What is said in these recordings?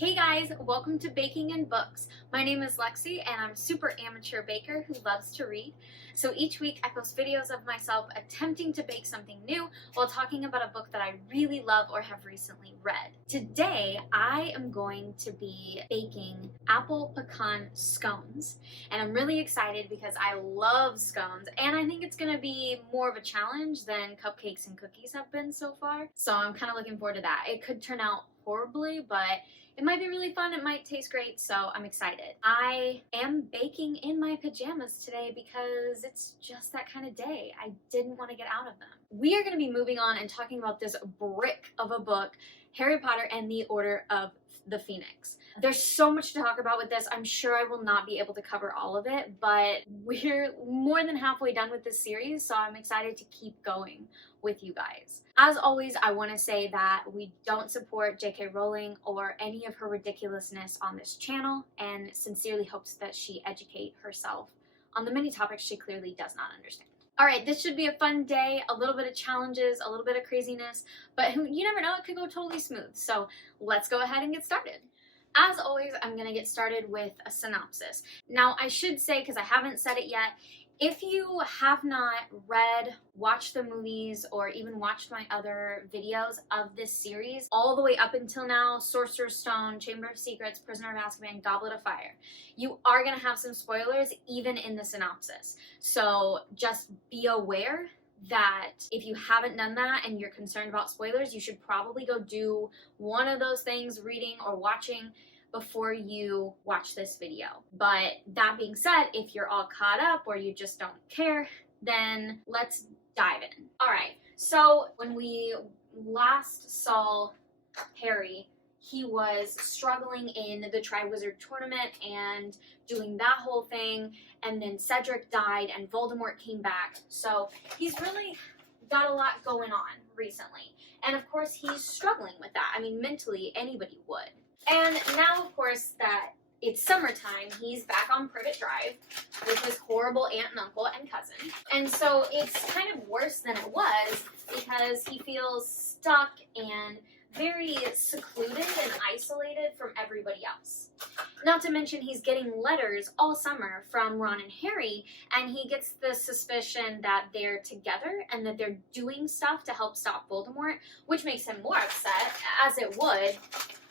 Hey guys, welcome to Baking and Books. My name is Lexi and I'm a super amateur baker who loves to read. So each week I post videos of myself attempting to bake something new while talking about a book that I really love or have recently read. Today I am going to be baking apple pecan scones, and I'm really excited because I love scones and I think it's going to be more of a challenge than cupcakes and cookies have been so far. So I'm kind of looking forward to that. It could turn out horribly, but it might be really fun, it might taste great, so I'm excited. I am baking in my pajamas today because it's just that kind of day. I didn't want to get out of them. We are going to be moving on and talking about this brick of a book, Harry Potter and the Order of the Phoenix. There's so much to talk about with this. I'm sure I will not be able to cover all of it, but we're more than halfway done with this series, so I'm excited to keep going with you guys. As always, I want to say that we don't support J.K. Rowling or any of her ridiculousness on this channel, and sincerely hopes that she educate herself on the many topics she clearly does not understand. Alright, this should be a fun day, a little bit of challenges, a little bit of craziness, but you never know, it could go totally smooth. So let's go ahead and get started. As always, I'm going to get started with a synopsis. Now, I should say, because I haven't said it yet, if you have not read, watched the movies, or even watched my other videos of this series, all the way up until now, Sorcerer's Stone, Chamber of Secrets, Prisoner of Azkaban, Goblet of Fire, you are going to have some spoilers even in the synopsis. So just be aware that if you haven't done that and you're concerned about spoilers, you should probably go do one of those things, reading or watching, before you watch this video. But that being said, if you're all caught up or you just don't care, then let's dive in. Alright, so when we last saw Harry, he was struggling in the Triwizard Tournament and doing that whole thing, and then Cedric died and Voldemort came back. So he's really got a lot going on recently. And of course he's struggling with that. I mean, mentally, anybody would. And now, of course, that it's summertime, he's back on Privet Drive with his horrible aunt and uncle and cousin. And so it's kind of worse than it was because he feels stuck and very secluded and isolated from everybody else. Not to mention he's getting letters all summer from Ron and Harry, and he gets the suspicion that they're together and that they're doing stuff to help stop Voldemort, which makes him more upset, as it would,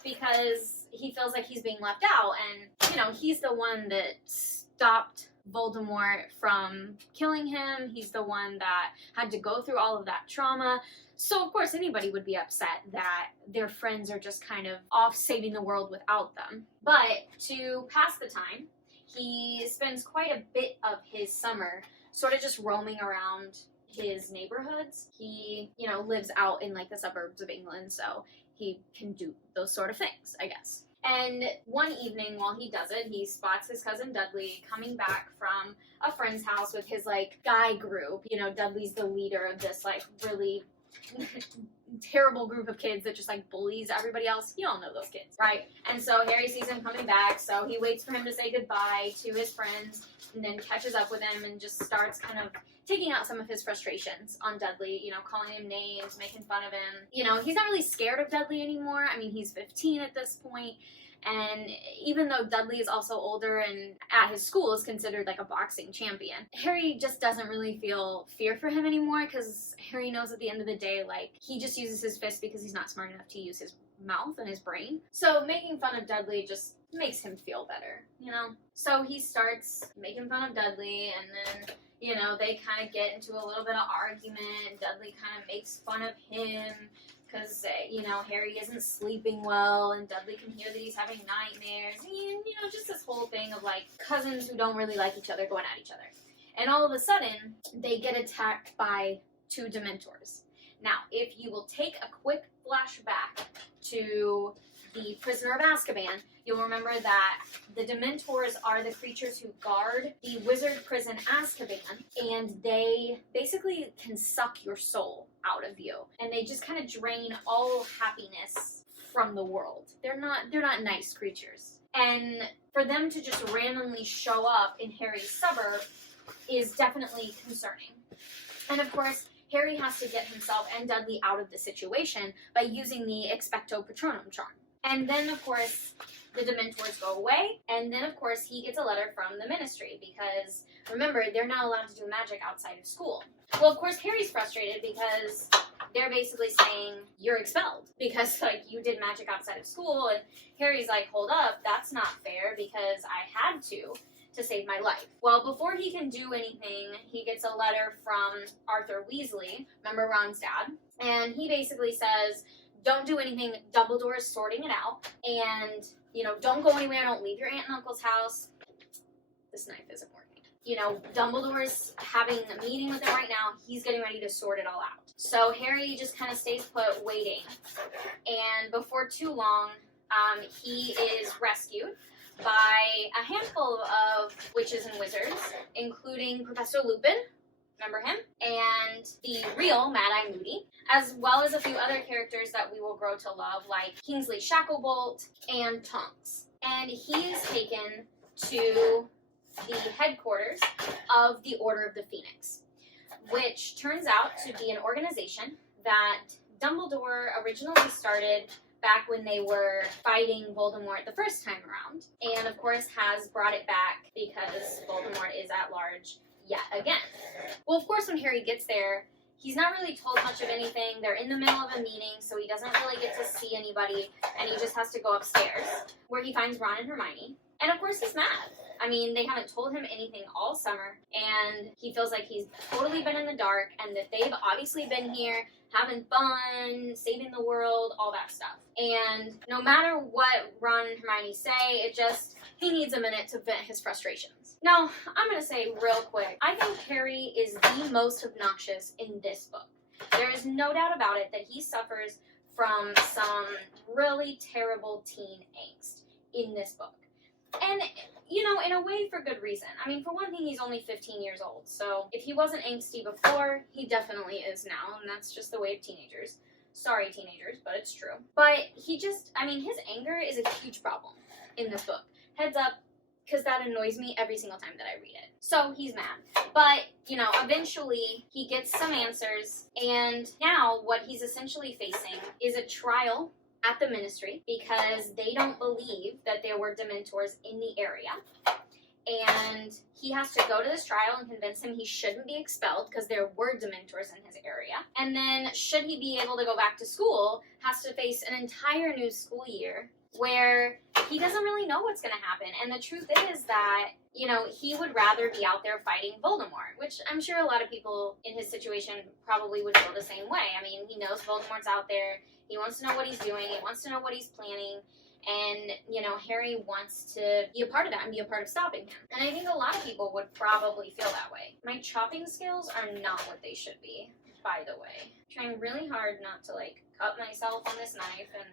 because he feels like he's being left out, and, you know, he's the one that stopped Voldemort from killing him. He's the one that had to go through all of that trauma. So, of course, anybody would be upset that their friends are just kind of off saving the world without them. But to pass the time, he spends quite a bit of his summer sort of just roaming around his neighborhoods. He, you know, lives out in, like, the suburbs of England, so he can do those sort of things, I guess. And one evening while he does it, he spots his cousin Dudley coming back from a friend's house with his, like, guy group. You know, Dudley's the leader of this, like, really terrible group of kids that just, like, bullies everybody else. You all know those kids, right? And so Harry sees him coming back, so he waits for him to say goodbye to his friends and then catches up with him and just starts kind of taking out some of his frustrations on Dudley, you know, calling him names, making fun of him. You know, he's not really scared of Dudley anymore. I mean, he's 15 at this point, and even though Dudley is also older and at his school is considered like a boxing champion, Harry just doesn't really feel fear for him anymore, because Harry knows at the end of the day, like, he just uses his fist because he's not smart enough to use his mouth and his brain. So making fun of Dudley just makes him feel better, you know? So he starts making fun of Dudley, and then, you know, they kind of get into a little bit of argument. Dudley kind of makes fun of him because, you know, Harry isn't sleeping well, and Dudley can hear that he's having nightmares. And, you know, just this whole thing of, like, cousins who don't really like each other going at each other. And all of a sudden, they get attacked by 2 Dementors. Now, if you will take a quick flashback to the Prisoner of Azkaban, you'll remember that the Dementors are the creatures who guard the wizard prison Azkaban, and they basically can suck your soul out of you, and they just kind of drain all happiness from the world. They're not nice creatures, and for them to just randomly show up in Harry's suburb is definitely concerning. And of course, Harry has to get himself and Dudley out of the situation by using the Expecto Patronum charm. And then, of course, the Dementors go away, and then, of course, he gets a letter from the Ministry, because, remember, they're not allowed to do magic outside of school. Well, of course, Harry's frustrated because they're basically saying, you're expelled, because, like, you did magic outside of school, and Harry's like, hold up, that's not fair, because I had to save my life. Well, before he can do anything, he gets a letter from Arthur Weasley, remember Ron's dad, and he basically says, don't do anything, Dumbledore is sorting it out, and, you know, don't go anywhere, don't leave your aunt and uncle's house. This knife isn't working. You know, Dumbledore's having a meeting with him right now, he's getting ready to sort it all out. So Harry just kind of stays put, waiting, and before too long, he is rescued by a handful of witches and wizards, including Professor Lupin, remember him, and the real Mad-Eye Moody, as well as a few other characters that we will grow to love, like Kingsley Shacklebolt and Tonks. And he is taken to the headquarters of the Order of the Phoenix, which turns out to be an organization that Dumbledore originally started back when they were fighting Voldemort the first time around, and of course has brought it back because Voldemort is at large yet again. Well, of course, when Harry gets there, he's not really told much of anything. They're in the middle of a meeting, so he doesn't really get to see anybody, and he just has to go upstairs, where he finds Ron and Hermione. And of course, he's mad. I mean, they haven't told him anything all summer, and he feels like he's totally been in the dark, and that they've obviously been here having fun, saving the world, all that stuff. And no matter what Ron and Hermione say, he needs a minute to vent his frustrations. Now, I'm going to say real quick, I think Harry is the most obnoxious in this book. There is no doubt about it that he suffers from some really terrible teen angst in this book. And, you know, in a way for good reason. I mean, for one thing, he's only 15 years old, so if he wasn't angsty before, he definitely is now, and that's just the way of teenagers. Sorry, teenagers, but it's true. But his anger is a huge problem in this book. Heads up, because that annoys me every single time that I read it. So he's mad. But, you know, eventually he gets some answers, and now what he's essentially facing is a trial at the Ministry because they don't believe that there were Dementors in the area. And he has to go to this trial and convince him he shouldn't be expelled because there were Dementors in his area. And then, should he be able to go back to school, has to face an entire new school year where he doesn't really know what's going to happen. And the truth is that, you know, he would rather be out there fighting Voldemort, which I'm sure a lot of people in his situation probably would feel the same way. I mean, he knows Voldemort's out there. He wants to know what he's doing. He wants to know what he's planning. And, you know, Harry wants to be a part of that and be a part of stopping him. And I think a lot of people would probably feel that way. My chopping skills are not what they should be, by the way. I'm trying really hard not to, like, cut myself on this knife and,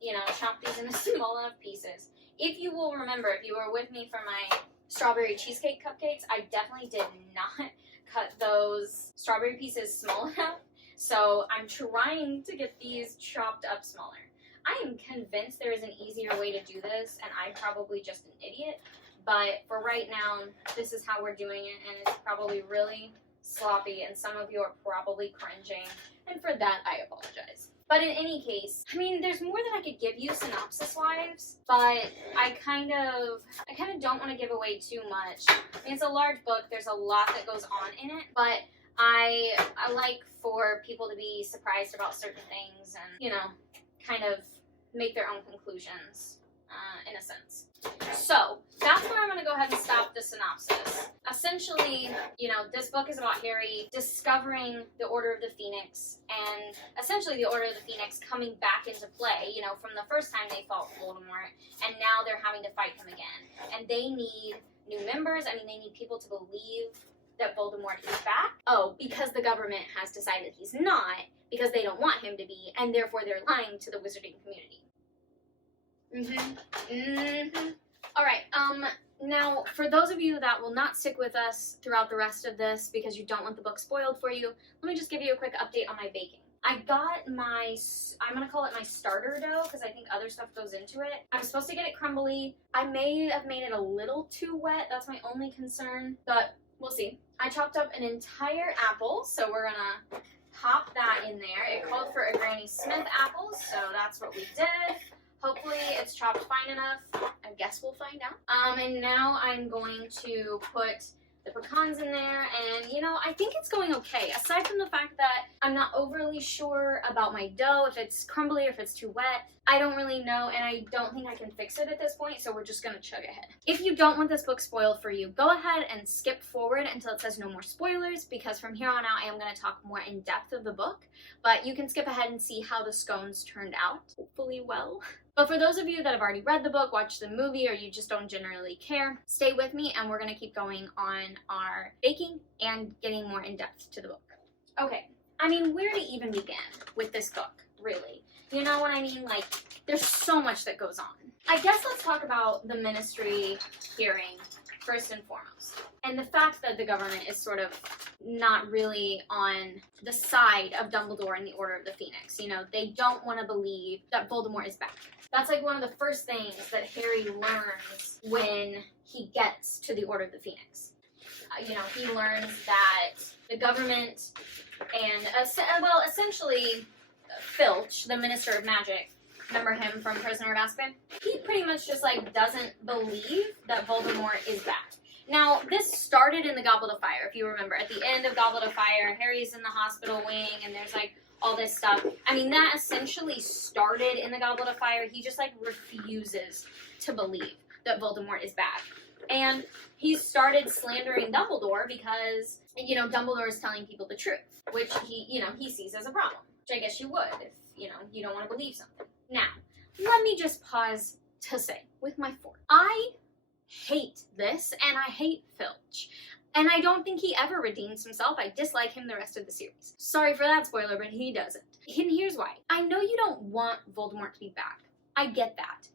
you know, chop these into small enough pieces. If you will remember, if you were with me for my strawberry cheesecake cupcakes, I definitely did not cut those strawberry pieces small enough. So I'm trying to get these chopped up smaller. I am convinced there is an easier way to do this, and I'm probably just an idiot. But for right now, this is how we're doing it, and it's probably really sloppy, and some of you are probably cringing. And for that, I apologize. But in any case, I mean, there's more that I could give you synopsis-wise, but I kind of don't want to give away too much. I mean, it's a large book. There's a lot that goes on in it, but I like for people to be surprised about certain things and, you know, kind of make their own conclusions, in a sense. So, that's where I'm going to go ahead and stop the synopsis. Essentially, you know, this book is about Harry discovering the Order of the Phoenix, and essentially the Order of the Phoenix coming back into play, you know, from the first time they fought Voldemort, and now they're having to fight him again. And they need new members. I mean, they need people to believe that Voldemort is back. Oh, because the government has decided he's not, because they don't want him to be, and therefore they're lying to the wizarding community. Alright, now, for those of you that will not stick with us throughout the rest of this because you don't want the book spoiled for you, let me just give you a quick update on my baking. I got my, I'm going to call it my starter dough because I think other stuff goes into it. I was supposed to get it crumbly. I may have made it a little too wet. That's my only concern, but we'll see. I chopped up an entire apple, so we're going to pop that in there. It called for a Granny Smith apple, so that's what we did. Hopefully it's chopped fine enough. I guess we'll find out. And now I'm going to put the pecans in there, and you know, I think it's going okay. Aside from the fact that I'm not overly sure about my dough, if it's crumbly or if it's too wet, I don't really know, and I don't think I can fix it at this point, so we're just gonna chug ahead. If you don't want this book spoiled for you, go ahead and skip forward until it says no more spoilers, because from here on out I am gonna talk more in depth of the book, but you can skip ahead and see how the scones turned out, hopefully well. But for those of you that have already read the book, watched the movie, or you just don't generally care, stay with me and we're gonna keep going on our baking and getting more in depth to the book. Okay, I mean, where to even begin with this book, really? You know what I mean? Like, there's so much that goes on. I guess let's talk about the ministry hearing first and foremost. And the fact that the government is sort of not really on the side of Dumbledore and the Order of the Phoenix. You know, they don't want to believe that Voldemort is back. That's like one of the first things that Harry learns when he gets to the Order of the Phoenix. You know, he learns that the government and, essentially Filch, the Minister of Magic, remember him from Prisoner of Azkaban? He pretty much just, like, doesn't believe that Voldemort is back. Now, this started in the Goblet of Fire, if you remember. At the end of Goblet of Fire, Harry's in the hospital wing, and there's, like, all this stuff. I mean, that essentially started in the Goblet of Fire. He just, like, refuses to believe that Voldemort is back. And he started slandering Dumbledore because, you know, Dumbledore is telling people the truth, which he sees as a problem. Which I guess you would if, you don't want to believe something. Now, let me just pause to say, with my fork, I hate this, and I hate Filch. And I don't think he ever redeems himself. I dislike him the rest of the series. Sorry for that spoiler, but he doesn't. And here's why. I know you don't want Voldemort to be back. I get that,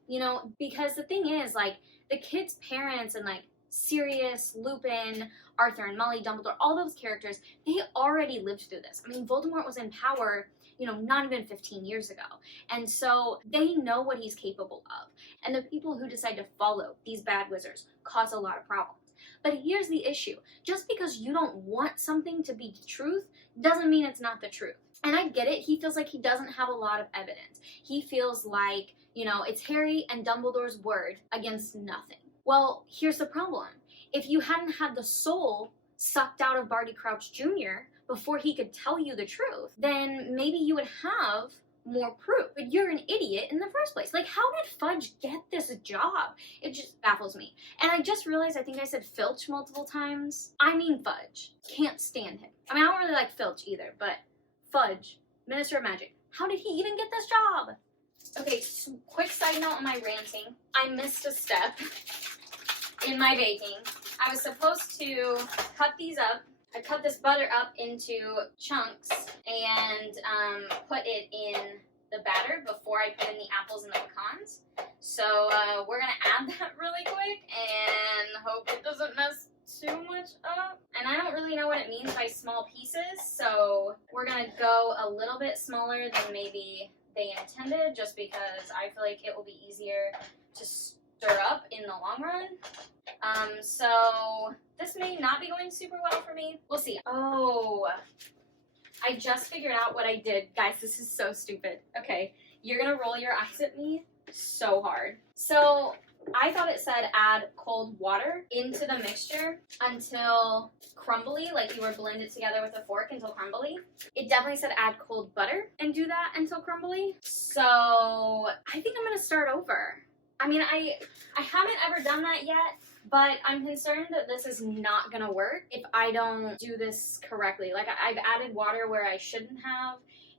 because the thing is, like, the kids' parents and, like, Sirius, Lupin, Arthur and Molly, Dumbledore, all those characters, they already lived through this. I mean, Voldemort was in power, not even 15 years ago. And so they know what he's capable of. And the people who decide to follow these bad wizards cause a lot of problems. But here's the issue. Just because you don't want something to be the truth doesn't mean it's not the truth. And I get it. He feels like he doesn't have a lot of evidence. He feels like, it's Harry and Dumbledore's word against nothing. Well, here's the problem. If you hadn't had the soul sucked out of Barty Crouch Jr. before he could tell you the truth, then maybe you would have more proof. But you're an idiot in the first place. Like, how did Fudge get this job? It just baffles me. And I just realized I think I said Filch multiple times. I mean Fudge. Can't stand him. I mean, I don't really like Filch either, but Fudge, Minister of Magic. How did he even get this job? Okay, quick side note on my ranting. I missed a step in my baking. I was supposed to cut these up. I cut this butter up into chunks and put it in the batter before I put in the apples and the pecans. So we're going to add that really quick and hope it doesn't mess too much up. And I don't really know what it means by small pieces, so we're going to go a little bit smaller than maybe they intended, just because I feel like it will be easier to stir up in the long run. So this may not be going super well for me. We'll see. Oh, I just figured out what I did. Guys, this is so stupid. Okay, you're gonna roll your eyes at me so hard. So I thought it said add cold water into the mixture until crumbly, like you were blended together with a fork until crumbly. It definitely said add cold butter and do that until crumbly. So I think I'm gonna start over. I mean, I haven't ever done that yet, but I'm concerned that this is not gonna work if I don't do this correctly. Like, I've added water where I shouldn't have,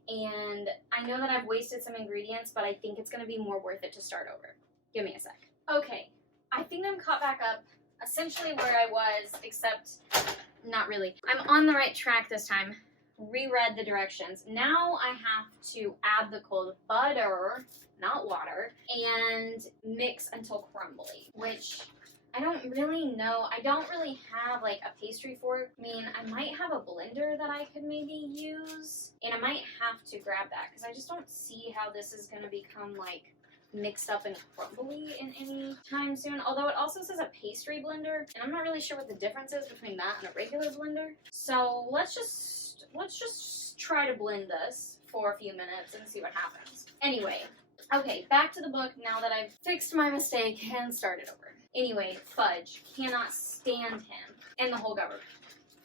and I know that I've wasted some ingredients, but I think it's gonna be more worth it to start over. Give me a sec. Okay, I think I'm caught back up essentially where I was, except not really. I'm on the right track this time. Reread the directions. Now I have to add the cold butter, not water, and mix until crumbly, which I don't really know. I don't really have like a pastry fork. I mean, I might have a blender that I could maybe use, and I might have to grab that because I just don't see how this is going to become like mixed up and crumbly in any time soon. Although it also says a pastry blender, and I'm not really sure what the difference is between that and a regular blender. So let's just try to blend this for a few minutes and see what happens. Anyway, Okay, back to the book now that I've fixed my mistake and started over. Anyway, Fudge cannot stand him and the whole government.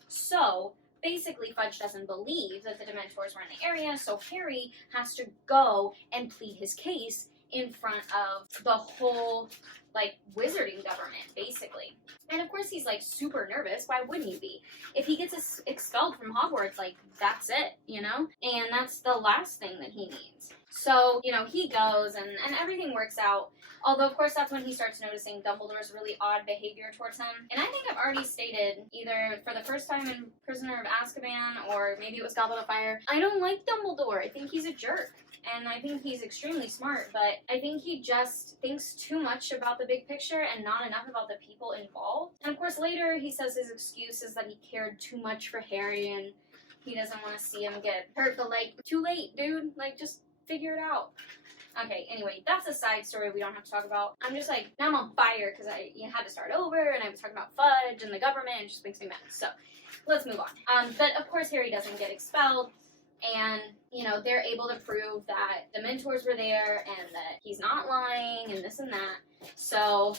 So, basically, Fudge doesn't believe that the Dementors were in the area, so Harry has to go and plead his case in front of the whole, like, wizarding government, basically. And of course he's, like, super nervous. Why wouldn't he be? If he gets expelled from Hogwarts, like, that's it, you know? And that's the last thing that he needs. So, you know, he goes and everything works out. Although, of course, that's when he starts noticing Dumbledore's really odd behavior towards him. And I think I've already stated, either for the first time in Prisoner of Azkaban, or maybe it was Goblet of Fire, I don't like Dumbledore. I think he's a jerk. And I think he's extremely smart, but I think he just thinks too much about the big picture and not enough about the people involved. And of course, later he says his excuse is that he cared too much for Harry and he doesn't want to see him get hurt, but like, too late, dude. Like, just figure it out. Okay, anyway, that's a side story we don't have to talk about. I'm just like, now I'm on fire because I had to start over and I was talking about Fudge and the government. It just makes me mad. So, let's move on. But of course, Harry doesn't get expelled. And, you know, they're able to prove that the Mentors were there and that he's not lying and this and that. So,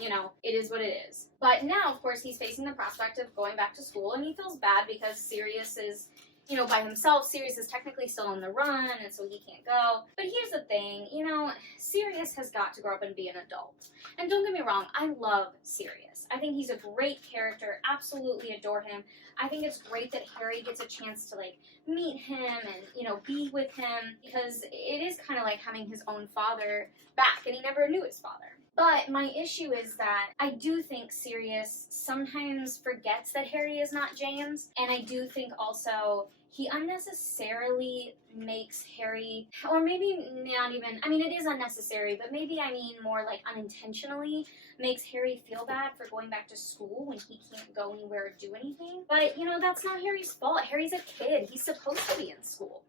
you know, it is what it is. But now, of course, he's facing the prospect of going back to school, and he feels bad because Sirius is, you know, by himself. Sirius is technically still on the run, and so he can't go. But here's the thing, you know, Sirius has got to grow up and be an adult. And don't get me wrong, I love Sirius. I think he's a great character, absolutely adore him. I think it's great that Harry gets a chance to, like, meet him and, you know, be with him, because it is kind of like having his own father back, and he never knew his father. But my issue is that I do think Sirius sometimes forgets that Harry is not James, and I do think also he unnecessarily makes Harry, or maybe not even, I mean, it is unnecessary, but maybe I mean more like unintentionally, makes Harry feel bad for going back to school when he can't go anywhere or do anything. But, you know, that's not Harry's fault. Harry's a kid. He's supposed to be in school.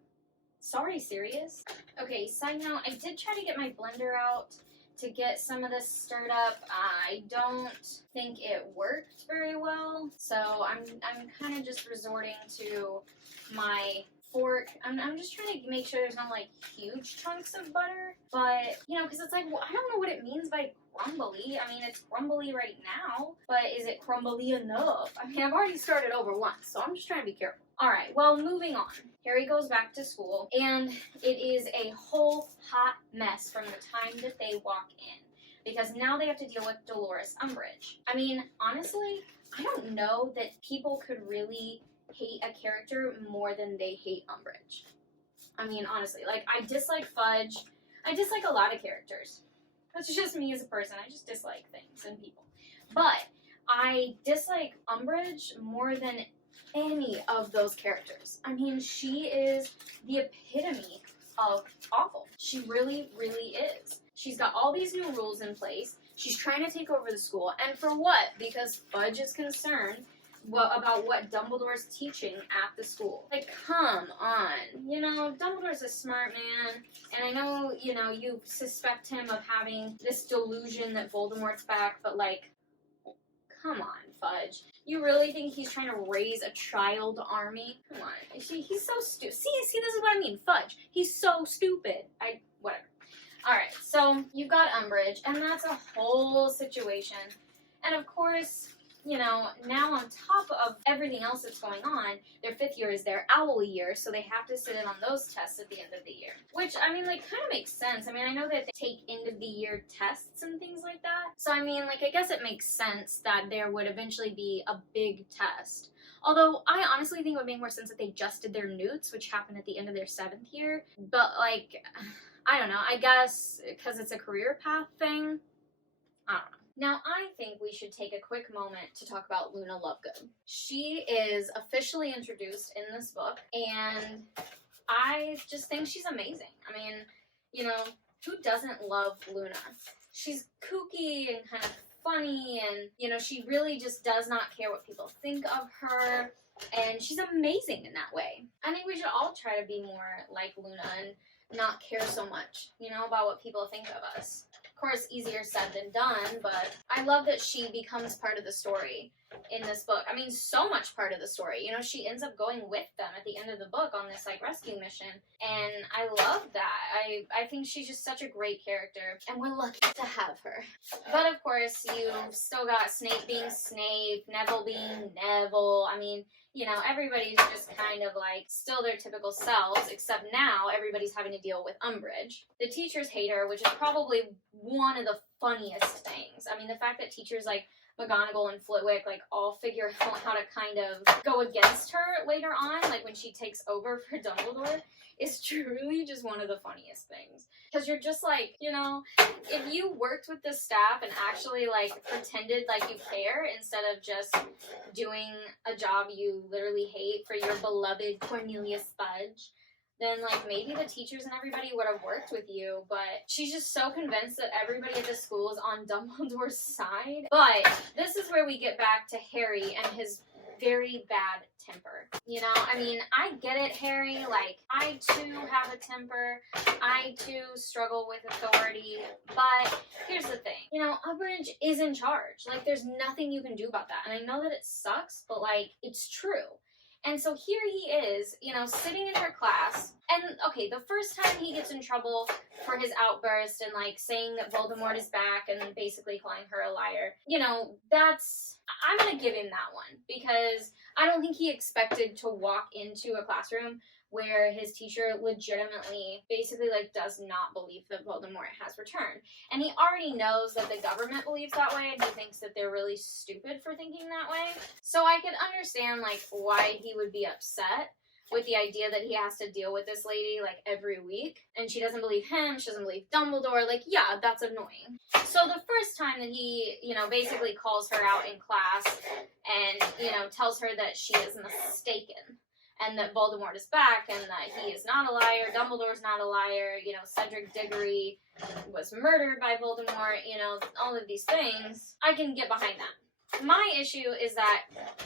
Sorry, Sirius. Okay, side note, I did try to get my blender out to get some of this stirred up. I don't think it worked very well, so I'm kind of just resorting to my fork. I'm just trying to make sure there's not like huge chunks of butter, but you know, because it's like, well, I don't know what it means by crumbly. I mean, it's crumbly right now, but is it crumbly enough? I mean, I've already started over once, so I'm just trying to be careful. Alright, well, moving on. Harry goes back to school, and it is a whole hot mess from the time that they walk in, because now they have to deal with Dolores Umbridge. I mean, honestly, I don't know that people could really hate a character more than they hate Umbridge. I mean, honestly, like, I dislike Fudge. I dislike a lot of characters. That's just me as a person. I just dislike things and people. But I dislike Umbridge more than any of those characters. I mean, she is the epitome of awful. She really, really is. She's got all these new rules in place. She's trying to take over the school. And for what? Because Fudge is concerned about what Dumbledore's teaching at the school. Like, come on. You know, Dumbledore's a smart man. And I know, you know, you suspect him of having this delusion that Voldemort's back. But, like, come on, Fudge. You really think he's trying to raise a child army? Come on. He's so stupid. See, this is what I mean. Fudge. He's so stupid. Whatever. Alright, so you've got Umbridge, and that's a whole situation. And of course, you know, now on top of everything else that's going on, their 5th year is their owl year, so they have to sit in on those tests at the end of the year. Which, I mean, like, kind of makes sense. I mean, I know that they take end-of-the-year tests and things like that. So, I mean, like, I guess it makes sense that there would eventually be a big test. Although, I honestly think it would make more sense if they just did their newts, which happened at the end of their 7th year. But, like, I don't know. I guess because it's a career path thing. I don't know. Now, I think we should take a quick moment to talk about Luna Lovegood. She is officially introduced in this book, and I just think she's amazing. I mean, you know, who doesn't love Luna? She's kooky and kind of funny, and, you know, she really just does not care what people think of her, and she's amazing in that way. I think we should all try to be more like Luna and not care so much, you know, about what people think of us. course, easier said than done, but I love that she becomes part of the story in this book. I mean, so much part of the story. You know, she ends up going with them at the end of the book on this, like, rescue mission, and I love that. I think she's just such a great character, and we're lucky to have her. But, of course, you've still got Snape being Snape, Neville being Neville. I mean, you know, everybody's just kind of like still their typical selves, except now everybody's having to deal with Umbridge. The teachers hate her, which is probably one of the funniest things. I mean, the fact that teachers like McGonagall and Flitwick like all figure out how to kind of go against her later on, like when she takes over for Dumbledore, is truly just one of the funniest things. Because you're just like, you know, if you worked with the staff and actually like pretended like you care instead of just doing a job you literally hate for your beloved Cornelius Fudge, then like maybe the teachers and everybody would have worked with you. But she's just so convinced that everybody at the school is on Dumbledore's side. But this is where we get back to Harry and his very bad temper. You know, I mean, I get it, Harry. Like, I too have a temper. I too struggle with authority. But here's the thing. You know, Umbridge is in charge. Like, there's nothing you can do about that. And I know that it sucks, but like, it's true. And so here he is, you know, sitting in her class. And, okay, the first time he gets in trouble for his outburst and, like, saying that Voldemort is back and basically calling her a liar, you know, I'm going to give him that one. Because I don't think he expected to walk into a classroom where his teacher legitimately basically, like, does not believe that Voldemort has returned. And he already knows that the government believes that way, and he thinks that they're really stupid for thinking that way. So I could understand, like, why he would be upset with the idea that he has to deal with this lady, like, every week. And she doesn't believe him, she doesn't believe Dumbledore. Like, yeah, that's annoying. So the first time that he, you know, basically calls her out in class and, you know, tells her that she is mistaken, and that Voldemort is back, and that he is not a liar, Dumbledore's not a liar, you know, Cedric Diggory was murdered by Voldemort, you know, all of these things, I can get behind that. My issue is that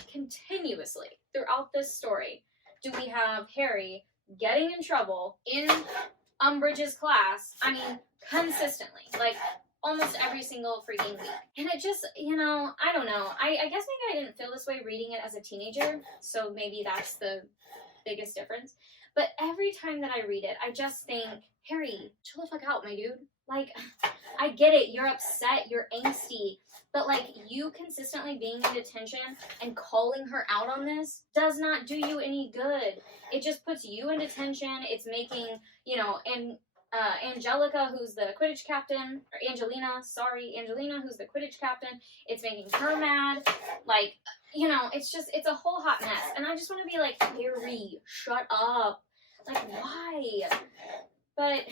continuously, throughout this story, do we have Harry getting in trouble in Umbridge's class, I mean, consistently, like, almost every single freaking week. And it just, you know, I don't know. I guess maybe I didn't feel this way reading it as a teenager, so maybe that's the biggest difference. But every time that I read it, I just think, Harry, chill the fuck out, my dude. Like, I get it, you're upset, you're angsty, but like, you consistently being in detention and calling her out on this does not do you any good. It just puts you in detention. It's making, you know, Angelica, who's the Quidditch captain, or Angelina, who's the Quidditch captain, it's making her mad. Like, you know, it's a whole hot mess. And I just want to be like, Harry, shut up. Like, why? But,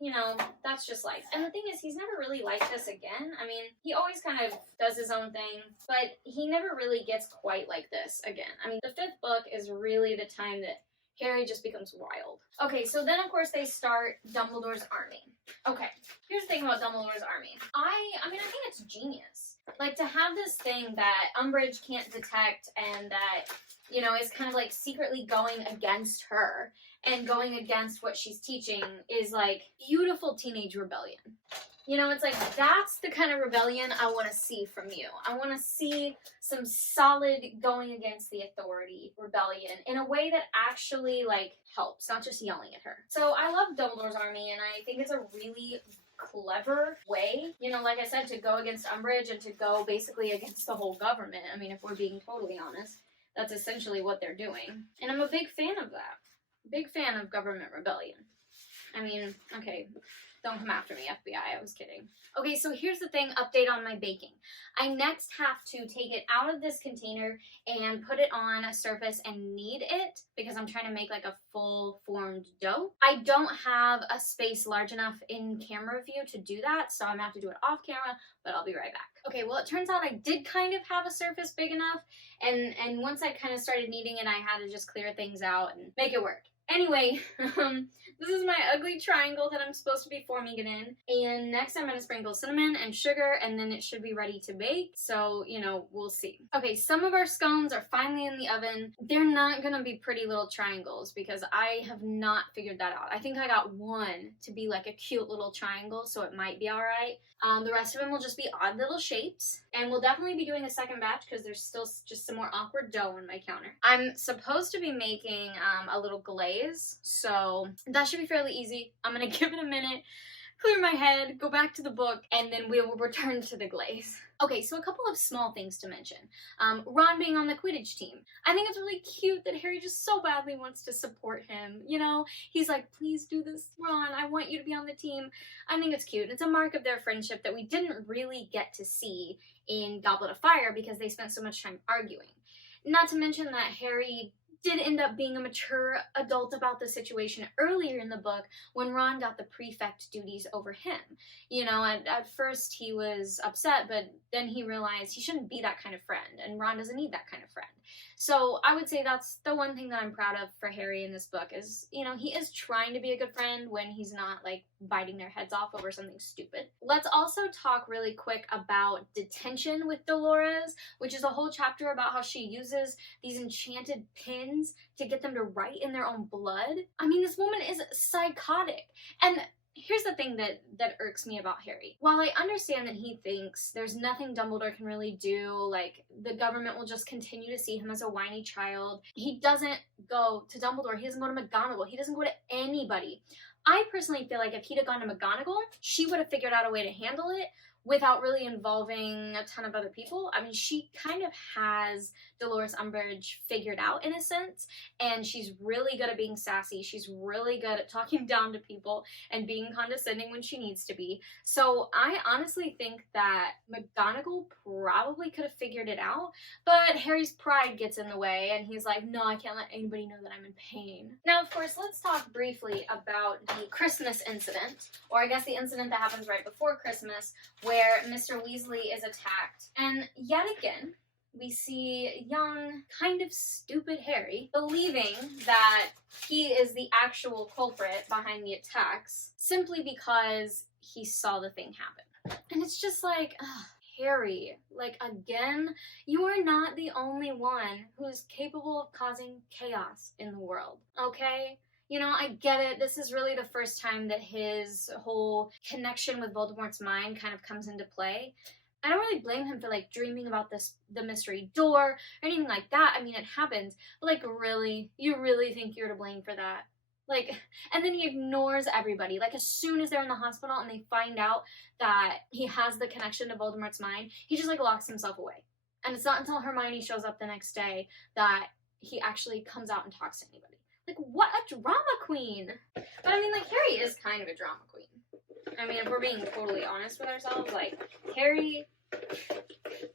you know, that's just life. And the thing is, he's never really like this again. I mean, he always kind of does his own thing, but he never really gets quite like this again. I mean, the 5th book is really the time that Harry just becomes wild. Okay, so then of course they start Dumbledore's army. Okay, here's the thing about Dumbledore's army. I mean, I think it's genius. Like, to have this thing that Umbridge can't detect and that, you know, is kind of like secretly going against her and going against what she's teaching is like beautiful teenage rebellion. You know, it's like, that's the kind of rebellion I want to see from you. I want to see some solid going against the authority rebellion in a way that actually, like, helps, not just yelling at her. So I love Dumbledore's army, and I think it's a really clever way, you know, like I said, to go against Umbridge and to go basically against the whole government. I mean, if we're being totally honest, that's essentially what they're doing. And I'm a big fan of that. Big fan of government rebellion. I mean, okay, don't come after me, FBI, I was kidding. Okay, so here's the thing, update on my baking. I next have to take it out of this container and put it on a surface and knead it because I'm trying to make like a full formed dough. I don't have a space large enough in camera view to do that, so I'm gonna have to do it off camera, but I'll be right back. Okay, well, it turns out I did kind of have a surface big enough, and once I kind of started kneading it, I had to just clear things out and make it work. Anyway, this is my ugly triangle that I'm supposed to be forming it in. And next I'm going to sprinkle cinnamon and sugar, and then it should be ready to bake. So, you know, we'll see. Okay, some of our scones are finally in the oven. They're not going to be pretty little triangles because I have not figured that out. I think I got one to be like a cute little triangle, so it might be all right. The rest of them will just be odd little shapes, and we'll definitely be doing a second batch because there's still just some more awkward dough on my counter. I'm supposed to be making a little glaze, so that should be fairly easy. I'm gonna give it a minute, clear my head, go back to the book, and then we will return to the glaze. Okay, so a couple of small things to mention. Ron being on the Quidditch team. I think it's really cute that Harry just so badly wants to support him, you know? He's like, please do this, Ron, I want you to be on the team. I think it's cute. It's a mark of their friendship that we didn't really get to see in Goblet of Fire because they spent so much time arguing. Not to mention that Harry did end up being a mature adult about the situation earlier in the book when Ron got the prefect duties over him. You know, at first he was upset, but then he realized he shouldn't be that kind of friend, and Ron doesn't need that kind of friend. So I would say that's the one thing that I'm proud of for Harry in this book is, you know, he is trying to be a good friend when he's not, like, biting their heads off over something stupid. Let's also talk really quick about detention with Dolores, which is a whole chapter about how she uses these enchanted pins to get them to write in their own blood. I mean, this woman is psychotic. And here's the thing that irks me about Harry. While I understand that he thinks there's nothing Dumbledore can really do, like, the government will just continue to see him as a whiny child, he doesn't go to Dumbledore, he doesn't go to McGonagall, he doesn't go to anybody. I personally feel like if he'd have gone to McGonagall, she would have figured out a way to handle it without really involving a ton of other people. I mean, she kind of has Dolores Umbridge figured out in a sense, and she's really good at being sassy. She's really good at talking down to people and being condescending when she needs to be. So I honestly think that McGonagall probably could have figured it out, but Harry's pride gets in the way, and he's like, no, I can't let anybody know that I'm in pain. Now, of course, let's talk briefly about the Christmas incident, or I guess the incident that happens right before Christmas, where Mr. Weasley is attacked. And yet again, we see young, kind of stupid Harry believing that he is the actual culprit behind the attacks simply because he saw the thing happen. And it's just like, ugh, Harry, like, again, you are not the only one who's capable of causing chaos in the world, okay? You know, I get it. This is really the first time that his whole connection with Voldemort's mind kind of comes into play. I don't really blame him for, like, dreaming about the mystery door or anything like that. I mean, it happens. But, like, really? You really think you're to blame for that? Like, and then he ignores everybody. Like, as soon as they're in the hospital and they find out that he has the connection to Voldemort's mind, he just, like, locks himself away. And it's not until Hermione shows up the next day that he actually comes out and talks to anybody. Like, what a drama queen! But I mean, like, Harry is kind of a drama queen. I mean, if we're being totally honest with ourselves, like, Harry,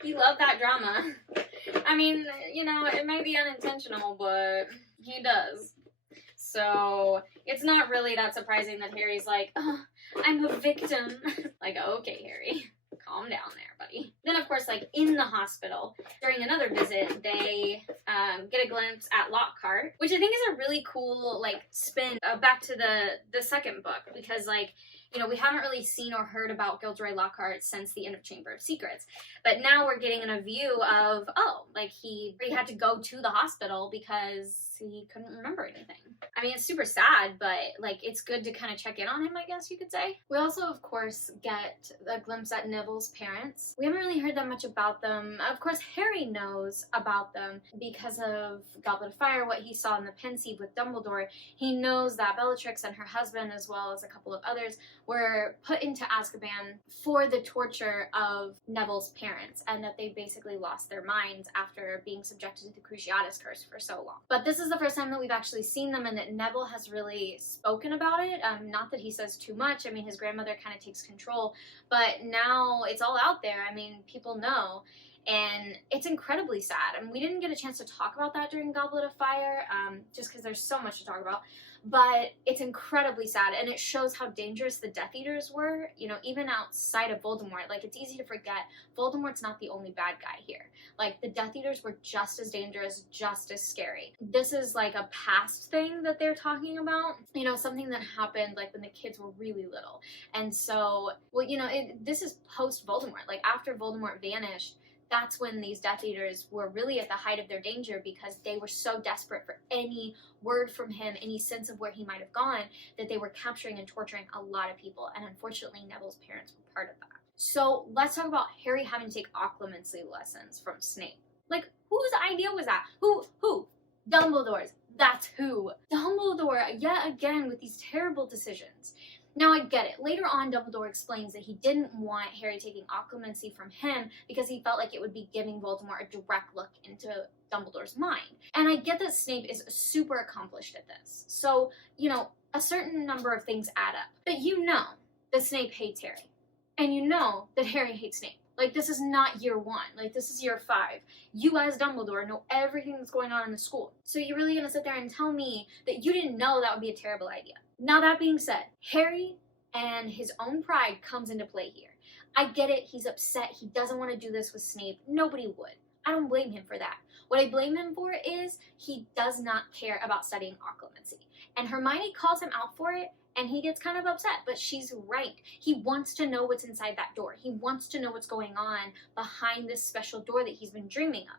he loved that drama. I mean, you know, it might be unintentional, but he does. So, it's not really that surprising that Harry's like, oh, I'm a victim. Like, okay, Harry, calm down there, buddy. Then, of course, like, in the hospital, during another visit, they get a glimpse at Lockhart, which I think is a really cool, like, spin back to the second book, because, like, you know, we haven't really seen or heard about Gilderoy Lockhart since the end of Chamber of Secrets. But now we're getting in a view of, oh, like, he had to go to the hospital because he couldn't remember anything. I mean, it's super sad, but, like, it's good to kind of check in on him, I guess you could say. We also, of course, get a glimpse at Neville's parents. We haven't really heard that much about them. Of course, Harry knows about them because of Goblet of Fire, what he saw in the Pensieve with Dumbledore. He knows that Bellatrix and her husband, as well as a couple of others, were put into Azkaban for the torture of Neville's parents, and that they basically lost their minds after being subjected to the Cruciatus Curse for so long. But this is the first time that we've actually seen them, and that Neville has really spoken about it. Not that he says too much. I mean, his grandmother kind of takes control, but now it's all out there. I mean, people know. and it's incredibly sad. I mean, we didn't get a chance to talk about that during Goblet of Fire, just because there's so much to talk about, but it's incredibly sad, and it shows how dangerous the Death Eaters were, you know, even outside of Voldemort. Like, it's easy to forget Voldemort's not the only bad guy here. Like, the Death Eaters were just as dangerous, just as scary. This is like a past thing that they're talking about, you know, something that happened like when the kids were really little. And so, well, you know, this is post-Voldemort. Like, after Voldemort vanished, that's when these Death Eaters were really at the height of their danger, because they were so desperate for any word from him, any sense of where he might have gone, that they were capturing and torturing a lot of people. And unfortunately, Neville's parents were part of that. So let's talk about Harry having to take occlumency lessons from Snape. Like, whose idea was that? Who? Dumbledore's. That's who. Dumbledore, yet again, with these terrible decisions. Now, I get it. Later on, Dumbledore explains that he didn't want Harry taking occlumency from him because he felt like it would be giving Voldemort a direct look into Dumbledore's mind. And I get that Snape is super accomplished at this. So, you know, a certain number of things add up. But you know that Snape hates Harry. And you know that Harry hates Snape. Like, this is not year 1. Like, this is year 5. You as Dumbledore know everything that's going on in the school. So you're really gonna sit there and tell me that you didn't know that would be a terrible idea. Now, that being said, Harry and his own pride comes into play here. I get it. He's upset. He doesn't want to do this with Snape. Nobody would. I don't blame him for that. What I blame him for is he does not care about studying occlumency. And Hermione calls him out for it, and he gets kind of upset, but she's right. He wants to know what's inside that door. He wants to know what's going on behind this special door that he's been dreaming of.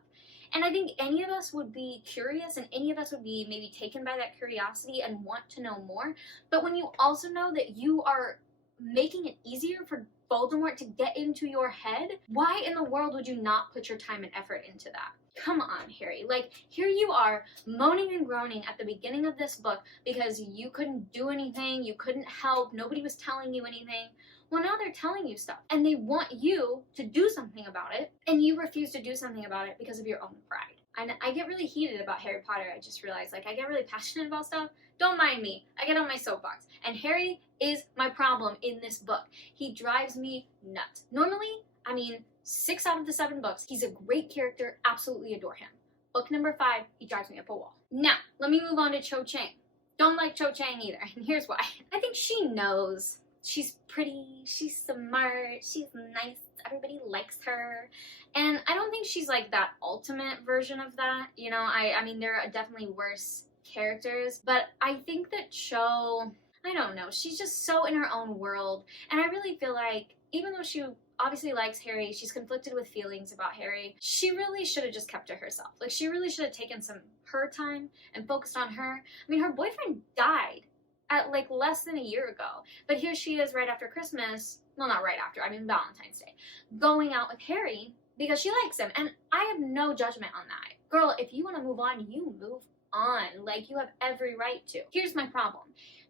And I think any of us would be curious, and any of us would be maybe taken by that curiosity and want to know more. But when you also know that you are making it easier for Voldemort to get into your head, why in the world would you not put your time and effort into that? Come on, Harry. Like, here you are moaning and groaning at the beginning of this book because you couldn't do anything, you couldn't help, nobody was telling you anything. Well, now they're telling you stuff, and they want you to do something about it, and you refuse to do something about it because of your own pride. And I get really heated about Harry Potter. I just realized, like, I get really passionate about stuff. Don't mind me. I get on my soapbox. And Harry is my problem in this book. He drives me nuts. Normally, I mean, 6 out of the 7 books, he's a great character, absolutely adore him. Book number 5, he drives me up a wall. Now, let me move on to Cho Chang. Don't like Cho Chang either, and here's why. I think she knows. She's pretty, she's smart, she's nice, everybody likes her. And I don't think she's like that ultimate version of that. You know, I mean, there are definitely worse characters, but I think that Cho, I don't know, she's just so in her own world. And I really feel like, even though she obviously likes Harry, she's conflicted with feelings about Harry, she really should have just kept to herself. Like, she really should have taken some her time and focused on her. I mean, her boyfriend died at like less than a year ago. But here she is right after Christmas, well, not right after, I mean Valentine's Day, going out with Harry because she likes him. And I have no judgment on that. Girl, if you want to move on, you move on. Like, you have every right to. Here's my problem.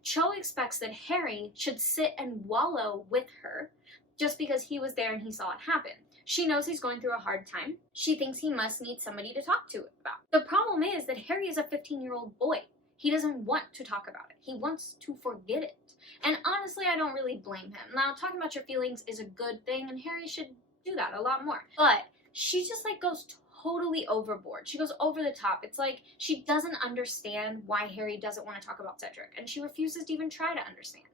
Cho expects that Harry should sit and wallow with her just because he was there and he saw it happen. She knows he's going through a hard time. She thinks he must need somebody to talk to about. The problem is that Harry is a 15-year-old boy. He doesn't want to talk about it. He wants to forget it. And honestly, I don't really blame him. Now, talking about your feelings is a good thing, and Harry should do that a lot more. But she just like goes totally overboard. She goes over the top. It's like she doesn't understand why Harry doesn't want to talk about Cedric, and she refuses to even try to understand.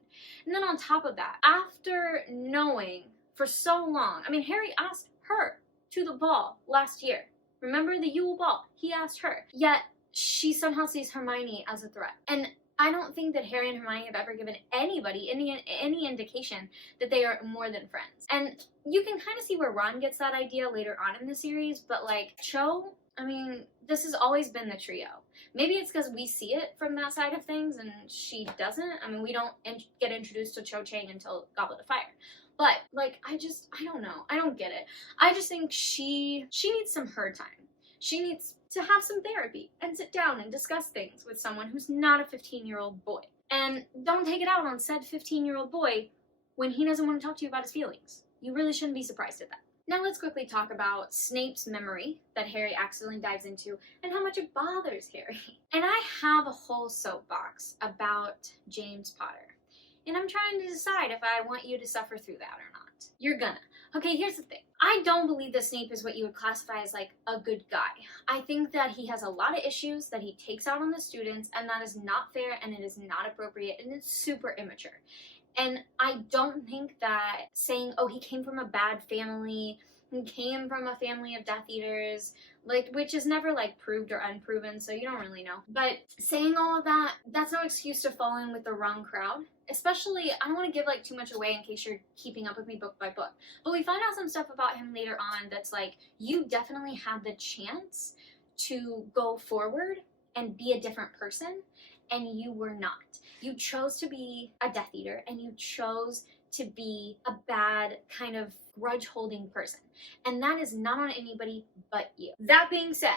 And then on top of that, after knowing for so long, I mean, Harry asked her to the ball last year. Remember the Yule Ball? He asked her. Yet she somehow sees Hermione as a threat. And I don't think that Harry and Hermione have ever given anybody any indication that they are more than friends. And you can kind of see where Ron gets that idea later on in the series, but like Cho, I mean, this has always been the trio. Maybe it's because we see it from that side of things and she doesn't. I mean, we don't get introduced to Cho Chang until Goblet of Fire. But like, I don't know. I don't get it. I just think she needs some her time. She needs to have some therapy and sit down and discuss things with someone who's not a 15-year-old boy. And don't take it out on said 15-year-old boy when he doesn't want to talk to you about his feelings. You really shouldn't be surprised at that. Now let's quickly talk about Snape's memory that Harry accidentally dives into and how much it bothers Harry. And I have a whole soapbox about James Potter. And I'm trying to decide if I want you to suffer through that or not. You're gonna. Okay, here's the thing. I don't believe that Snape is what you would classify as like a good guy. I think that he has a lot of issues that he takes out on the students, and that is not fair, and it is not appropriate, and it's super immature. And I don't think that saying, oh, he came from a bad family, he came from a family of Death Eaters, like, which is never like proved or unproven, so you don't really know. But saying all of that, that's no excuse to fall in with the wrong crowd. Especially, I don't want to give like too much away in case you're keeping up with me book by book. But we find out some stuff about him later on that's like, you definitely had the chance to go forward and be a different person, and you were not. You chose to be a Death Eater, and you chose to be a bad kind of grudge-holding person. And that is not on anybody but you. That being said,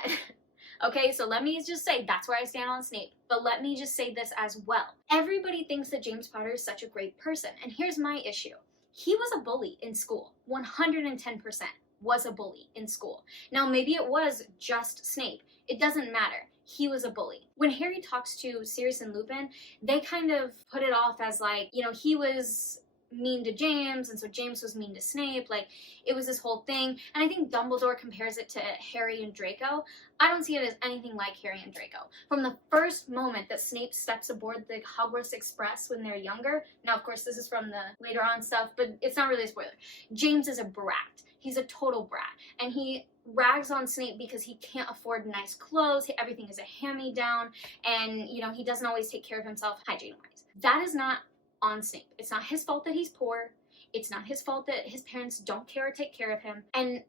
okay, so let me just say that's where I stand on Snape, but let me just say this as well. Everybody thinks that James Potter is such a great person, and here's my issue. He was a bully in school, 110% was a bully in school. Now, maybe it was just Snape. It doesn't matter. He was a bully. When Harry talks to Sirius and Lupin, they kind of put it off as like, you know, he was mean to James, and so James was mean to Snape. Like, it was this whole thing. And I think Dumbledore compares it to Harry and Draco. I don't see it as anything like Harry and Draco. From the first moment that Snape steps aboard the Hogwarts Express when they're younger, now of course this is from the later on stuff, but it's not really a spoiler. James is a brat. He's a total brat. And he rags on Snape because he can't afford nice clothes, everything is a hand-me-down, and, you know, he doesn't always take care of himself hygiene-wise. That is not on Snape. It's not his fault that he's poor. It's not his fault that his parents don't care or take care of him. And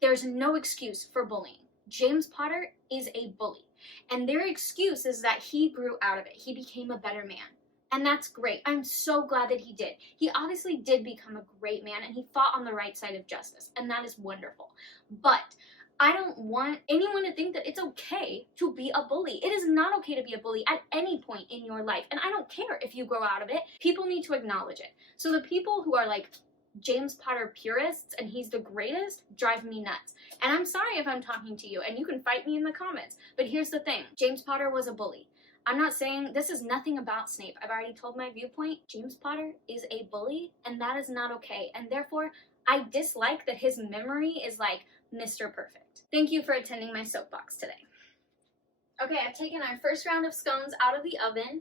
there's no excuse for bullying. James Potter is a bully. And their excuse is that he grew out of it. He became a better man. And that's great. I'm so glad that he did. He obviously did become a great man, and he fought on the right side of justice. And that is wonderful. But I don't want anyone to think that it's okay to be a bully. It is not okay to be a bully at any point in your life. And I don't care if you grow out of it. People need to acknowledge it. So the people who are like James Potter purists and he's the greatest drive me nuts. And I'm sorry if I'm talking to you, and you can fight me in the comments. But here's the thing. James Potter was a bully. I'm not saying this is nothing about Snape. I've already told my viewpoint. James Potter is a bully, and that is not okay. And therefore, I dislike that his memory is like Mr. Perfect. Thank you for attending my soapbox today. Okay, I've taken our first round of scones out of the oven.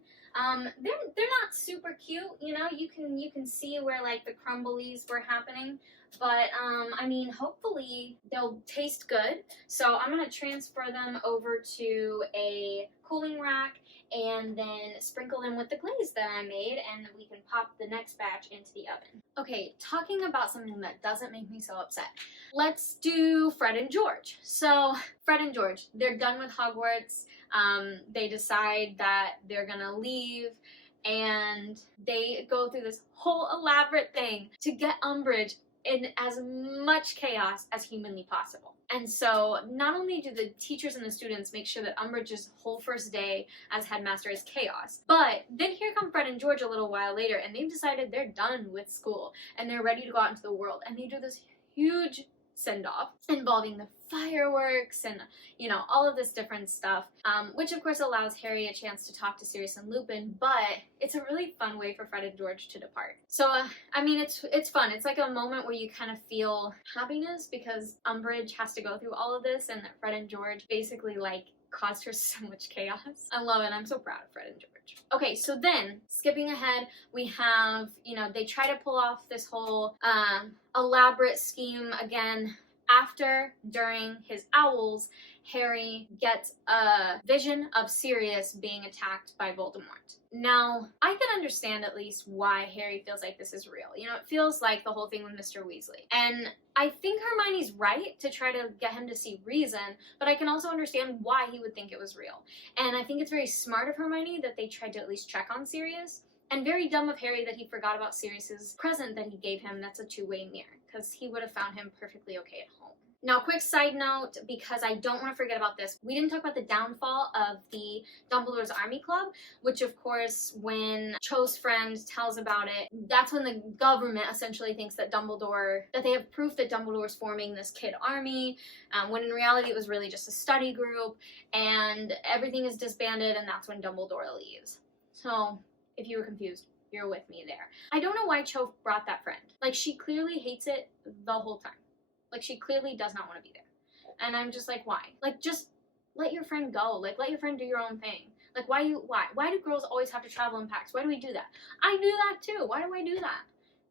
They're not super cute, you know. You can see where like the crumblies were happening, but I mean, hopefully they'll taste good. So I'm gonna transfer them over to a cooling rack and then sprinkle them with the glaze that I made, and we can pop the next batch into the oven. Okay, talking about something that doesn't make me so upset. Let's do Fred and George. So, Fred and George, they're done with Hogwarts. They decide that they're gonna leave, and they go through this whole elaborate thing to get Umbridge in as much chaos as humanly possible. And so not only do the teachers and the students make sure that Umbridge's whole first day as headmaster is chaos, but then here come Fred and George a little while later, and they've decided they're done with school and they're ready to go out into the world, and they do this huge send-off involving the fireworks and, you know, all of this different stuff, which of course allows Harry a chance to talk to Sirius and Lupin, but it's a really fun way for Fred and George to depart. So, I mean, it's fun. It's like a moment where you kind of feel happiness because Umbridge has to go through all of this, and that Fred and George basically, like, caused her so much chaos. I love it. I'm so proud of Fred and George. Okay, so then, skipping ahead, we have, you know, they try to pull off this whole elaborate scheme again. After, during his owls, Harry gets a vision of Sirius being attacked by Voldemort. Now, I can understand at least why Harry feels like this is real. You know, it feels like the whole thing with Mr. Weasley. And I think Hermione's right to try to get him to see reason, but I can also understand why he would think it was real. And I think it's very smart of Hermione that they tried to at least check on Sirius. And very dumb of Harry that he forgot about Sirius's present that he gave him that's a two-way mirror, because he would have found him perfectly okay at home. Now, quick side note, because I don't want to forget about this, we didn't talk about the downfall of the Dumbledore's Army Club, which of course, when Cho's friend tells about it, that's when the government essentially thinks that that they have proof that Dumbledore's forming this kid army, when in reality it was really just a study group, and everything is disbanded, and that's when Dumbledore leaves. So, if you were confused, you're with me there. I don't know why Cho brought that friend. Like, she clearly hates it the whole time. Like, she clearly does not want to be there. And I'm just like, why? Like, just let your friend go. Like, let your friend do your own thing. Like, why do girls always have to travel in packs? Why do we do that? I do that too. Why do I do that?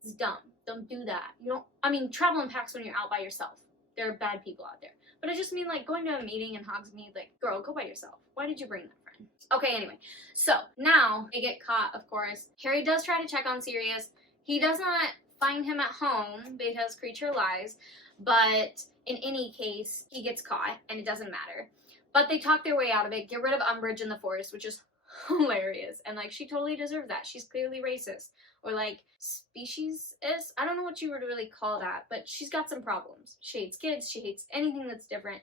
It's dumb. Don't do that. You don't, I mean, travel in packs when you're out by yourself. There are bad people out there. But I just mean, like, going to a meeting and Hogsmeade, like, girl, go by yourself. Why did you bring that friend? Okay, anyway. So, now they get caught, of course. Harry does try to check on Sirius. He does not find him at home because Creature lies. But in any case, he gets caught, and it doesn't matter. But they talk their way out of it, get rid of Umbridge in the forest, which is hilarious. And, like, she totally deserves that. She's clearly racist. Or, like, speciesist? I don't know what you would really call that, but she's got some problems. She hates kids. She hates anything that's different.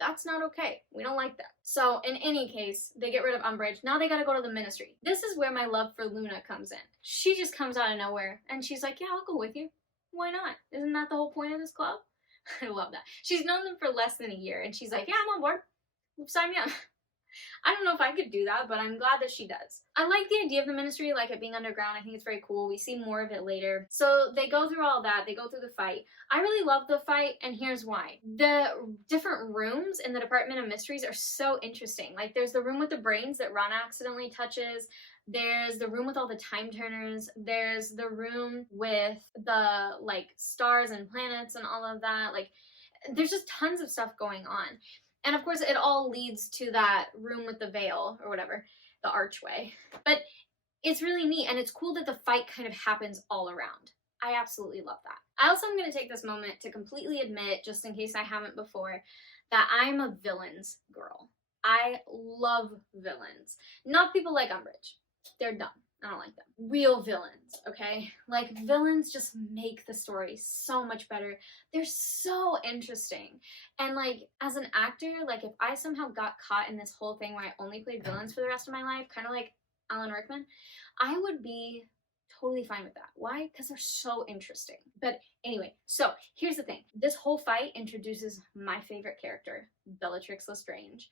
That's not okay. We don't like that. So, in any case, they get rid of Umbridge. Now they gotta go to the Ministry. This is where my love for Luna comes in. She just comes out of nowhere, and she's like, yeah, I'll go with you. Why not? Isn't that the whole point of this club? I love that. She's known them for less than a year, and she's like, yeah, I'm on board. Sign me up. I don't know if I could do that, but I'm glad that she does. I like the idea of the Ministry, like it being underground. I think it's very cool. We see more of it later. So they go through all that. They go through the fight. I really love the fight, and here's why. The different rooms in the Department of Mysteries are so interesting. Like, there's the room with the brains that Ron accidentally touches. There's the room with all the time turners. There's the room with the, like, stars and planets and all of that. Like, there's just tons of stuff going on. And of course, it all leads to that room with the veil, or whatever, the archway. But it's really neat, and it's cool that the fight kind of happens all around. I absolutely love that. I also am going to take this moment to completely admit, just in case I haven't before, that I'm a villains girl. I love villains. Not people like Umbridge. They're dumb. I don't like them. Real villains, okay? Like, villains just make the story so much better. They're so interesting. And, like, as an actor, like, if I somehow got caught in this whole thing where I only played villains for the rest of my life, kind of like Alan Rickman, I would be totally fine with that. Why? Because they're so interesting. But anyway, so here's the thing. This whole fight introduces my favorite character, Bellatrix Lestrange.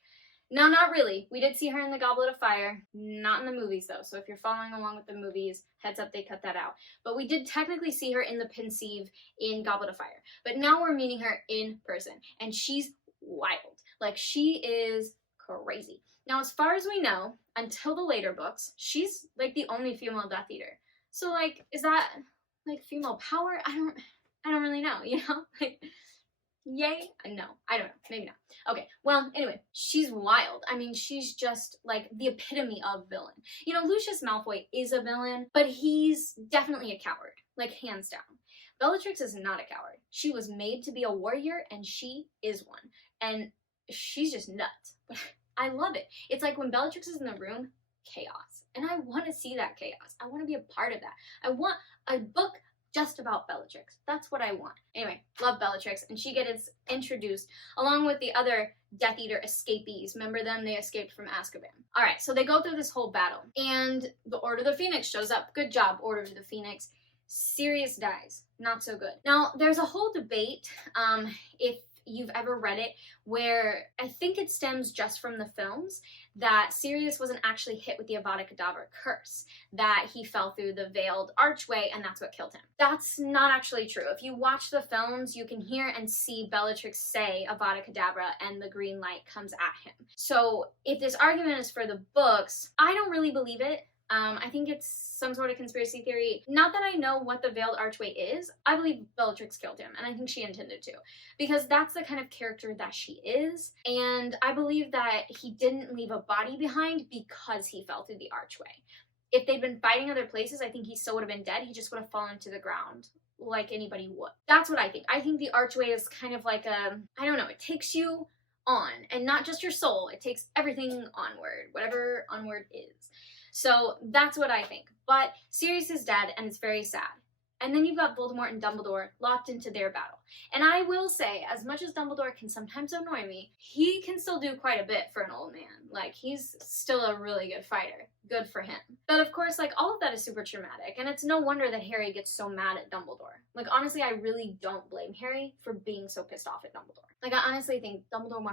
No, not really. We did see her in the Goblet of Fire. Not in the movies, though. So if you're following along with the movies, heads up, they cut that out. But we did technically see her in the Pensieve in Goblet of Fire. But now we're meeting her in person. And she's wild. Like, she is crazy. Now, as far as we know, until the later books, she's, like, the only female Death Eater. So, like, is that, like, female power? I don't really know, you know? Like, yay? No, I don't know. Maybe not. Okay, well, anyway, she's wild. I mean, she's just, like, the epitome of villain. You know, Lucius Malfoy is a villain, but he's definitely a coward. Like, hands down. Bellatrix is not a coward. She was made to be a warrior, and she is one. And she's just nuts. But I love it. It's like when Bellatrix is in the room, chaos. And I want to see that chaos. I want to be a part of that. I want a book just about Bellatrix. That's what I want. Anyway, love Bellatrix, and she gets introduced along with the other Death Eater escapees. Remember them? They escaped from Azkaban. All right, so they go through this whole battle, and the Order of the Phoenix shows up. Good job, Order of the Phoenix. Sirius dies. Not so good. Now, there's a whole debate, if you've ever read it, where I think it stems just from the films, that Sirius wasn't actually hit with the Avada Kedavra curse, that he fell through the veiled archway and that's what killed him. That's not actually true. If you watch the films, you can hear and see Bellatrix say Avada Kedavra and the green light comes at him. So if this argument is for the books, I don't really believe it. I think it's some sort of conspiracy theory. Not that I know what the veiled archway is. I believe Bellatrix killed him, and I think she intended to, because that's the kind of character that she is, and I believe that he didn't leave a body behind because he fell through the archway. If they'd been fighting other places, I think he still would have been dead. He just would have fallen to the ground like anybody would. That's what I think. I think the archway is kind of like a, I don't know, it takes you on, and not just your soul. It takes everything onward, whatever onward is. So that's what I think. But Sirius is dead, and it's very sad. And then you've got Voldemort and Dumbledore locked into their battle. And I will say, as much as Dumbledore can sometimes annoy me, he can still do quite a bit for an old man. Like, he's still a really good fighter. Good for him. But of course, like, all of that is super traumatic, and it's no wonder that Harry gets so mad at Dumbledore. Like, honestly, I really don't blame Harry for being so pissed off at Dumbledore. Like, I honestly think Dumbledore 100%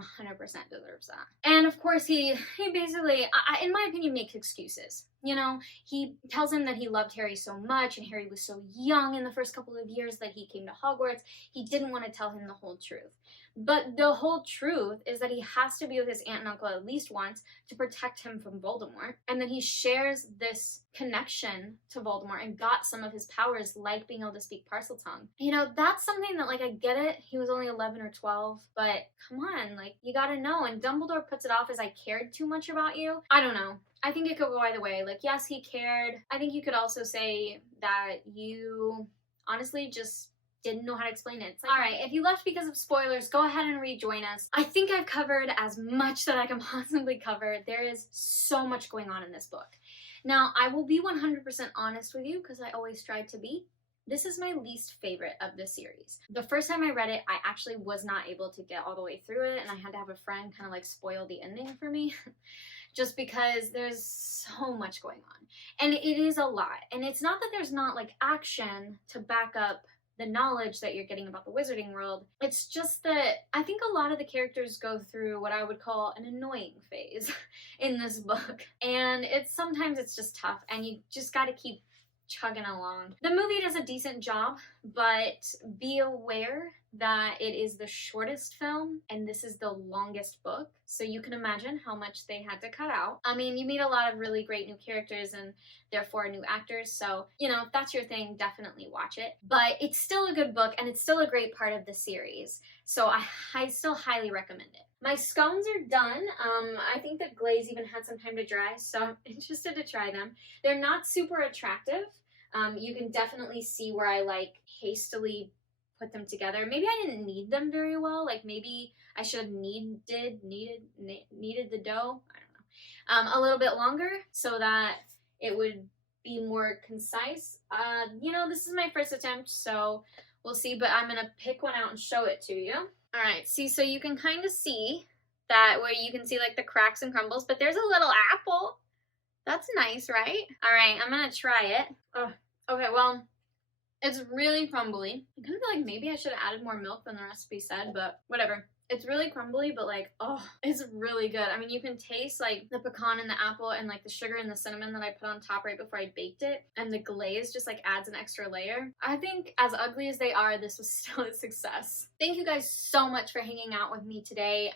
deserves that. And of course, he basically, in my opinion, makes excuses. You know, he tells him that he loved Harry so much, and Harry was so young in the first couple of years that he came to Hogwarts, he didn't want to tell him the whole truth. But the whole truth is that he has to be with his aunt and uncle at least once to protect him from Voldemort. And then he shares this connection to Voldemort and got some of his powers, like being able to speak Parseltongue. You know, that's something that, like, I get it. He was only 11 or 12, but come on, like, you gotta know. And Dumbledore puts it off as I cared too much about you. I don't know. I think it could go either way. Like, yes, he cared. I think you could also say that you honestly just didn't know how to explain it. Like, all right, if you left because of spoilers, go ahead and rejoin us. I think I've covered as much that I can possibly cover. There is so much going on in this book. Now, I will be 100% honest with you, because I always try to be. This is my least favorite of the series. The first time I read it, I actually was not able to get all the way through it, and I had to have a friend kind of like spoil the ending for me. Just because there's so much going on. And it is a lot. And it's not that there's not, like, action to back up the knowledge that you're getting about the wizarding world. It's just that I think a lot of the characters go through what I would call an annoying phase in this book. And sometimes it's just tough, and you just gotta keep chugging along. The movie does a decent job, but be aware that it is the shortest film and this is the longest book, so you can imagine how much they had to cut out. I mean, you meet a lot of really great new characters and therefore new actors, so, you know, if that's your thing, definitely watch it. But it's still a good book, and it's still a great part of the series, so I still highly recommend it. My scones are done. I think the glaze even had some time to dry, so I'm interested to try them. They're not super attractive. You can definitely see where I, like, hastily put them together. Maybe I didn't knead them very well. Like, maybe I should have kneaded the dough. I don't know. A little bit longer so that it would be more concise. You know, this is my first attempt, so we'll see, but I'm gonna pick one out and show it to you. All right, see, so you can kind of see that where you can see, like, the cracks and crumbles, but there's a little apple. That's nice, right? All right, I'm gonna try it. Oh, okay, well, it's really crumbly. I kind of feel like maybe I should have added more milk than the recipe said, but whatever. It's really crumbly, but, like, oh, it's really good. I mean, you can taste, like, the pecan and the apple and, like, the sugar and the cinnamon that I put on top right before I baked it. And the glaze just, like, adds an extra layer. I think as ugly as they are, this was still a success. Thank you guys so much for hanging out with me today.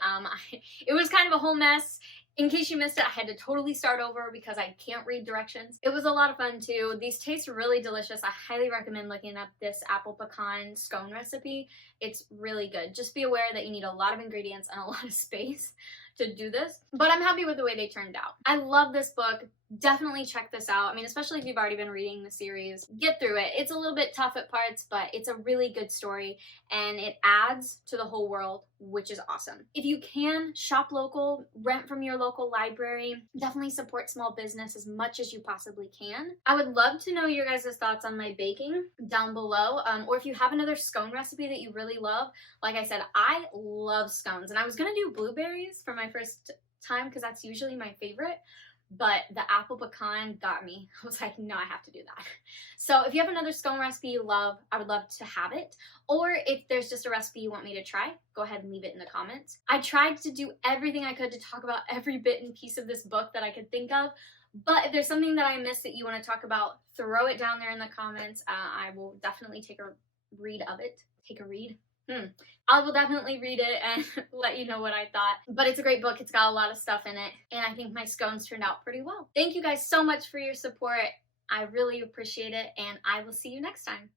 It was kind of a whole mess. In case you missed it, I had to totally start over because I can't read directions. It was a lot of fun too. These taste really delicious. I highly recommend looking up this apple pecan scone recipe. It's really good. Just be aware that you need a lot of ingredients and a lot of space to do this, but I'm happy with the way they turned out. I love this book. Definitely check this out. I mean, especially if you've already been reading the series, get through it. It's a little bit tough at parts, but it's a really good story and it adds to the whole world, which is awesome. If you can, shop local, rent from your local library, definitely support small business as much as you possibly can. I would love to know your guys' thoughts on my baking down below, or if you have another scone recipe that you really love. Like I said, I love scones, and I was gonna do blueberries for my first time because that's usually my favorite, but the apple pecan got me. I was like, no, I have to do that. So if you have another scone recipe you love, I would love to have it. Or if there's just a recipe you want me to try, go ahead and leave it in the comments. I tried to do everything I could to talk about every bit and piece of this book that I could think of. But if there's something that I missed that you want to talk about, throw it down there in the comments. I will definitely take a read of it. Take a read? I will definitely read it and let you know what I thought. But it's a great book. It's got a lot of stuff in it. And I think my scones turned out pretty well. Thank you guys so much for your support. I really appreciate it. And I will see you next time.